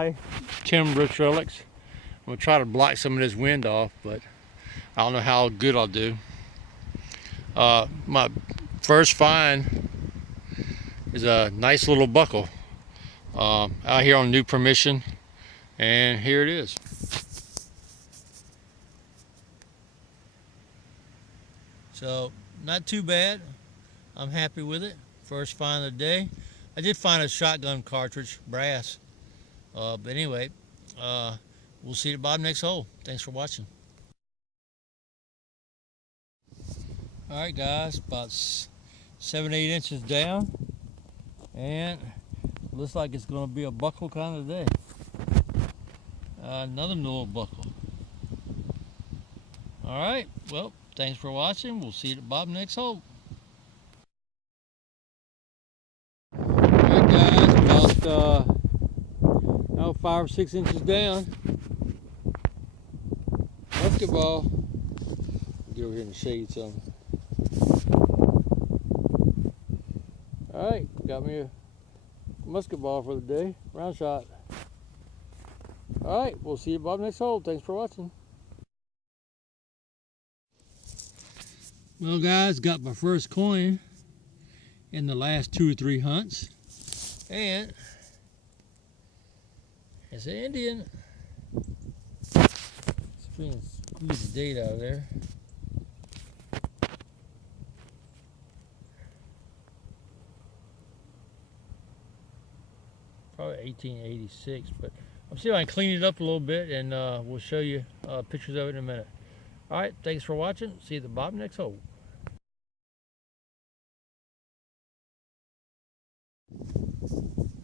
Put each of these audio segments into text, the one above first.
dry timber trellis. I'm gonna try to block some of this wind off, but I don't know how good I'll do. My first find is a nice little buckle out here on new permission, and here it is. So not too bad. I'm happy with it. First find of the day. I did find a shotgun cartridge, brass. But anyway, we'll see you at the bottom next hole. Thanks for watching. Alright guys, about 7-8 inches down, and looks like it's going to be a buckle kind of day. Another little buckle. Alright, well, thanks for watching. We'll see you at the bottom next hole. Alright guys, about 5 or 6 inches down. Musket ball. Get over here in the shade some. Alright, got me a musket ball for the day. Round shot. Alright, we'll see you at the bottom next hole. Thanks for watching. Well guys, got my first coin in the last 2 or 3 hunts, and it's an Indian. It's trying to squeeze the date out of there. Probably 1886, but I'm seeing if I can clean it up a little bit, and we'll show you pictures of it in a minute. Alright, thanks for watching. See you at the bottom next hole.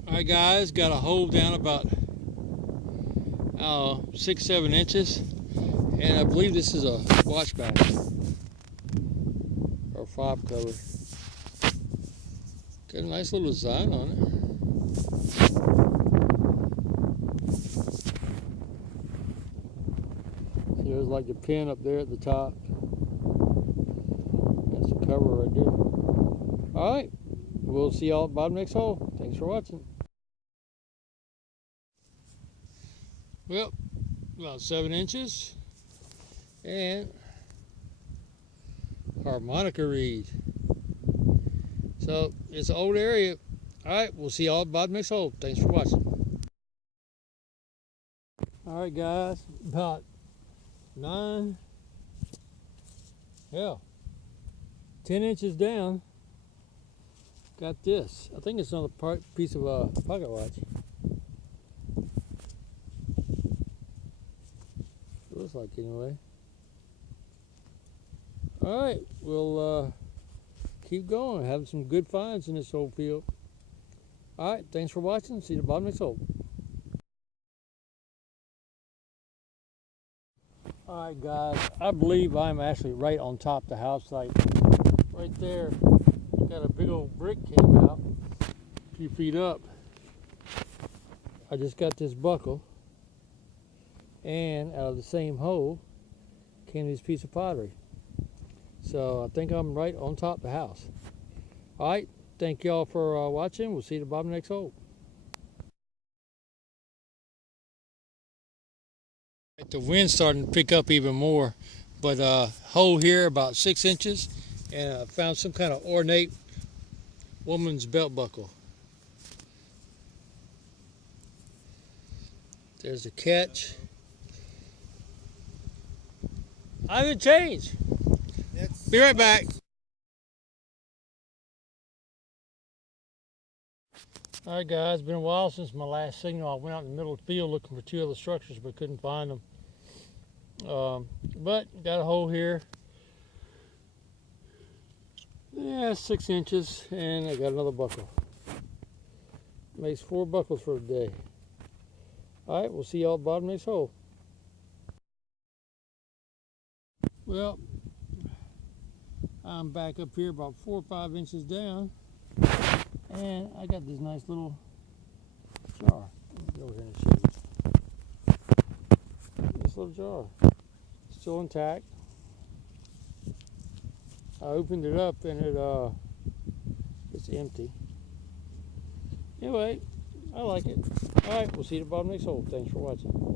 Alright guys, got a hole down about 6-7 inches, and I believe this is a watchback or fob cover. Got a nice little design on it. See, there's like the pin up there at the top. That's the cover right there. Alright, we'll see y'all at the bottom next hole. Thanks for watching. Well, about 7 inches, and harmonica reed. So it's an old area. Alright, we'll see y'all at the bottom next hole. Thanks for watching. Alright guys, about 10 inches down, got this. I think it's another piece of a pocket watch. Looks like anyway. Alright, we'll keep going, having some good finds in this whole field. Alright, thanks for watching. See you at the bottom next hole. Alright guys, I believe I'm actually right on top of the house site. Right there, got a big old brick came out a few feet up. I just got this buckle, and out of the same hole came this piece of pottery. So I think I'm right on top of the house. Alright, thank y'all for watching. We'll see you at the bottom of the next hole. The wind's starting to pick up even more, but hole here about 6 inches, and I found some kind of ornate woman's belt buckle. There's a catch. I haven't changed. Be right back. Alright guys, been a while since my last signal. I went out in the middle of the field looking for 2 other structures, but couldn't find them. But got a hole here. Yeah, 6 inches, and I got another buckle. Makes 4 buckles for the day. Alright, we'll see y'all at the bottom next hole. Well, I'm back up here about 4 or 5 inches down, and I got this nice little jar. Let me get over here and show you. This little jar, still intact. I opened it up and it's empty. Anyway, I like it. All right, we'll see you at the bottom next hole. Thanks for watching.